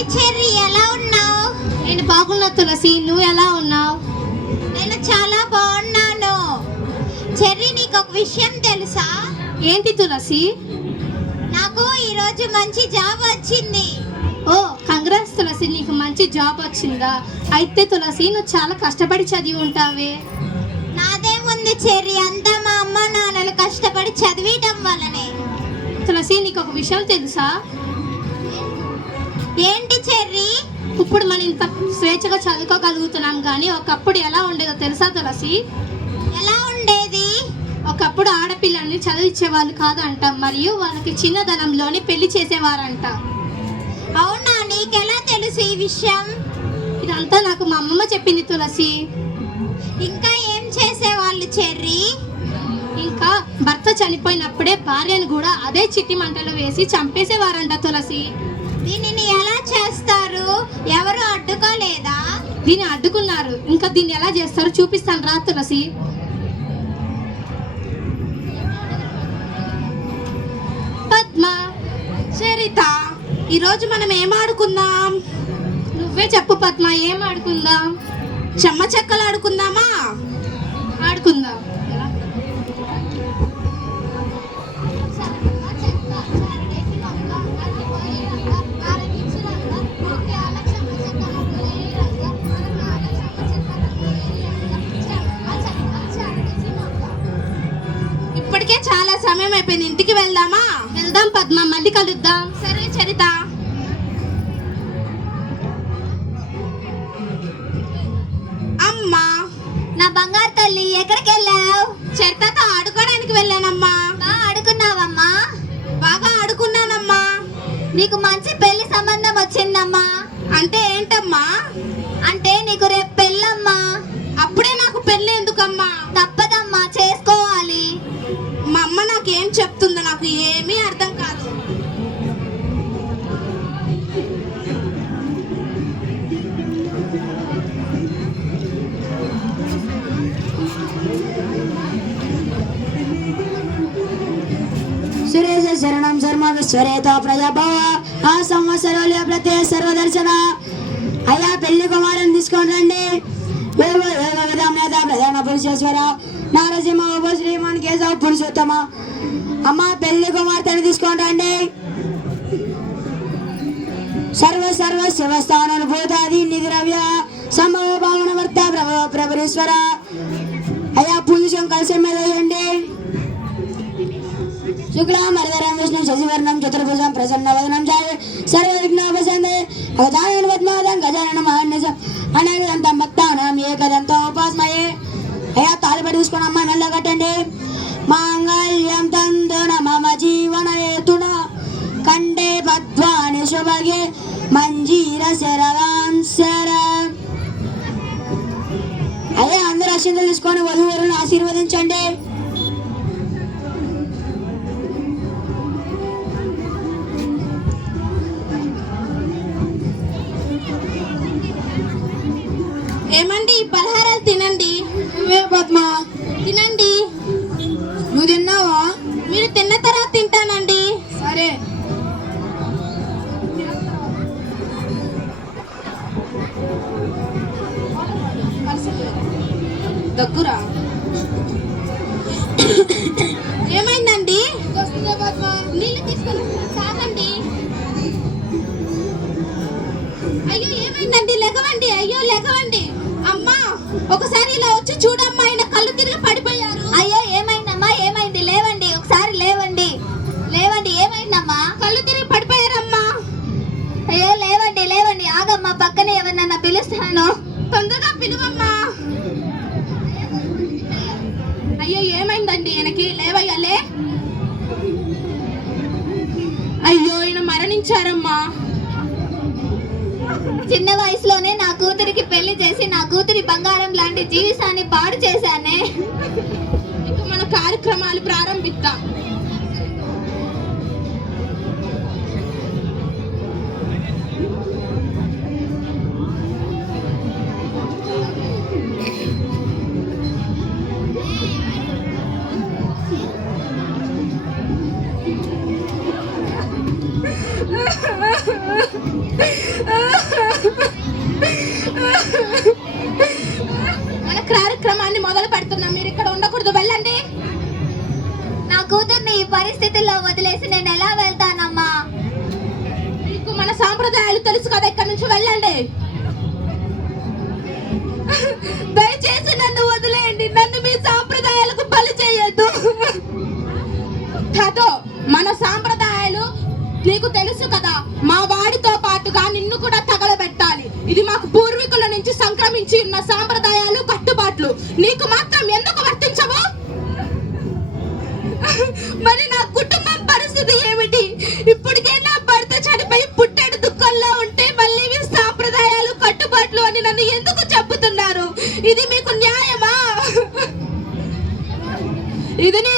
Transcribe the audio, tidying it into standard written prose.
Hi cherry, ఎలా ఉన్నావు? నేను బాగున్నా తులసి, నువ్వు ఎలా ఉన్నావు? నేను చాలా బాగున్నాను. చెర్రీ, నీకు ఒక విషయం తెలుసా? ఏంటి తులసి? నాకు ఈరోజు మంచి జాబ్ వచ్చింది. ఓ కంగ్రాట్స్ తులసి, నీకు మంచి జాబ్ వచ్చిందా? అయితే తులసి, నువ్వు చాలా కష్టపడి చదివి ఉంటావే. నాదేముంది చెర్రీ, అంతా మా అమ్మ నాన్నలు కష్టపడి చదివడం వల్లనే. తులసి, నీకు ఒక విషయం తెలుసా? ఏంటి చెర్రీ? ఇప్పుడు మనం ఇంత స్వేచ్ఛగా చదువుకోగలుగుతున్నాం, కానీ ఒకప్పుడు ఎలా ఉండేదో తెలుసా తులసి? ఎలా ఉండేది? ఒకప్పుడు ఆడపిల్లల్ని చదివించేవాళ్ళు కాదంట, మరియు వాళ్ళకి చిన్నదనంలోనే పెళ్లి చేసేవారంట. అవునా, నీకెలా తెలుసు ఈ విషయం? ఇదంతా నాకు మా అమ్మమ్మ చెప్పింది తులసి. ఇంకా ఏం చేసేవాళ్ళు చెర్రీ? ఇంకా భర్త చనిపోయినప్పుడే భార్యను కూడా అదే చిట్టి మంటలో వేసి చంపేసేవారంట తులసి. దీనిని ఎలా చేస్తారు? ఎవరు అడ్డుకోలేదా? దీన్ని అడ్డుకున్నారు. ఇంకా దీన్ని ఎలా చేస్తారో చూపిస్తాను రా తులసి. పద్మ, చరిత, ఈరోజు మనం ఏం ఆడుకుందాం? నువ్వే చెప్పు పద్మ, ఏం ఆడుకుందాం? చెమ్మ చెక్కలు ఆడుకుందామా? ఆడుకుందాం. ఇప్పటికే చాలా సమయం అయిపోయింది, ఇంటికి వెళ్దామా? వెళ్దాం పద్మ, మళ్ళీ కలుద్దాం. సరే చరిత. అమ్మా, నా బంగారు తల్లి, ఎక్కడికి వెళ్ళావు? చరితతో ఆడుకోవడానికి వెళ్ళానమ్మా. బాగా ఆడుకున్నావమ్మా? బాగా ఆడుకున్నానమ్మా. నీకు మంచి పెళ్లి సంబంధం వచ్చిందమ్మా. అంటే ఏంటమ్మా? అంటే నీకు రేపు పెళ్ళమ్మా. అప్పుడే నాకు పెళ్లి ఎందుకమ్మా? తప్పదమ్మా, చేసుకోవాలి. మా అమ్మ నాకేం చెప్తుందో నాకు ఏమీ అర్థం కాదు. సురేశ శరణం శర్మేత ప్రజాభవ ఆ సంవత్సరాలు ప్రతి సర్వదర్శన. అయ్యా పెళ్లి కుమారుని తీసుకొని రండి. ప్రధాన పురుషేశ్వర నారసింహ ఉప శ్రీమాన్ కేశవ పురుషోత్తమ. అమ్మ, పెళ్లి కుమార్తెని తీసుకొని రండి. సర్వ సర్వ శివస్థానాలు భూతాది నిధిరవ్య సంభవ భావన వర్త ప్రభవ ప్రభరేశ్వర. అయ్యా పూజం కలిసి మీద వేయండి. శుక్లాం వరదరం విష్ణు శశివర్ణం చతుర్భుజం ప్రసన్నవదనం ఛాయ సర్వవిఘ్నోపశాంతయే అగజానన పద్మాదం గజానన మహాన్నిజం అనేకదంతం భక్తానాం ఏకదంతం ఉపాస్మయే. అయ్యా తాళిపడి తీసుకొని అమ్మ మెల్ల కట్టండి. మాంగళ్యం తంతున మమ జీవన హేతున కండే పద్వాని శుభగే మంజీర శరదాం శర. అయ్యా అందరూ అక్షింతలు తీసుకొని వధువులను ఆశీర్వదించండి. ఏమండి, ఈ పలహారాలు తినండి. పద్మ, తినండి. నువ్వు తిన్నావా? మీరు తిన్న తర్వాత తింటానండి. సరే. దగ్గురా. ఏమైందండి? నీళ్ళు తీసుకొని తాగండి. అయ్యో ఏమైందండి? లెగవండి. అయ్యో లెగవండి. అమ్మా, ఒకసారి ఇలా వచ్చి చూడమ్మా, ఆయన కళ్ళు తిరిగి పడిపోయారు. అయ్యో ఏమైందమ్మా? ఏమైంది? లేవండి, ఒకసారి లేవండి. లేవండి, ఏమైందమ్మా? కళ్ళు తిరిగి పడిపోయారమ్మా. అయ్యో లేవండి, లేవండి. ఆగమ్మా, పక్కనే ఎవరినన్నా పిలుస్తాను. తొందరగా పిలువమ్మా. అయ్యో ఏమైందండి ఈయనకి? లేవయ్యాలే. అయ్యో ఈయన మరణించారమ్మా. చిన్న వయసులోనే నా కూతురికి పెళ్లి చేసి నా కూతురి బంగారం లాంటి జీవితాన్ని పాడు చేశానే. ఇక మన కార్యక్రమాలు ప్రారంభిద్దాం. సాంప్రదాయాలు తెలుసు కదా, ఇక్కడి నుంచి వెళ్ళండి. దయచేసి నన్ను వదిలేయండి, నన్ను మీ సాంప్రదాయాలకు బలి చేయొద్దు. కాదు, మన సాంప్రదాయాలు నీకు తెలుసు కదా, మా వాడితో పాటుగా నిన్ను కూడా తగలబెట్టాలి. ఇది మాకు పూర్వీకుల నుంచి సంక్రమించి ఉన్న సాంప్రదాయాలు, కట్టుబాట్లు. నీకు మాత్రం ఎందుకు వర్తించవు? మరి నా కుటుంబం పరిస్థితి ఏమిటి? ఇప్పటికే నా భర్త చనిపోయి పుట్టెడు దుఃఖంలో ఉంటే మళ్ళీ మీ సాంప్రదాయాలు, కట్టుబాట్లు అని నన్ను ఎందుకు చెప్పుతున్నారు? ఇది మీకు న్యాయమా? ఇది నీ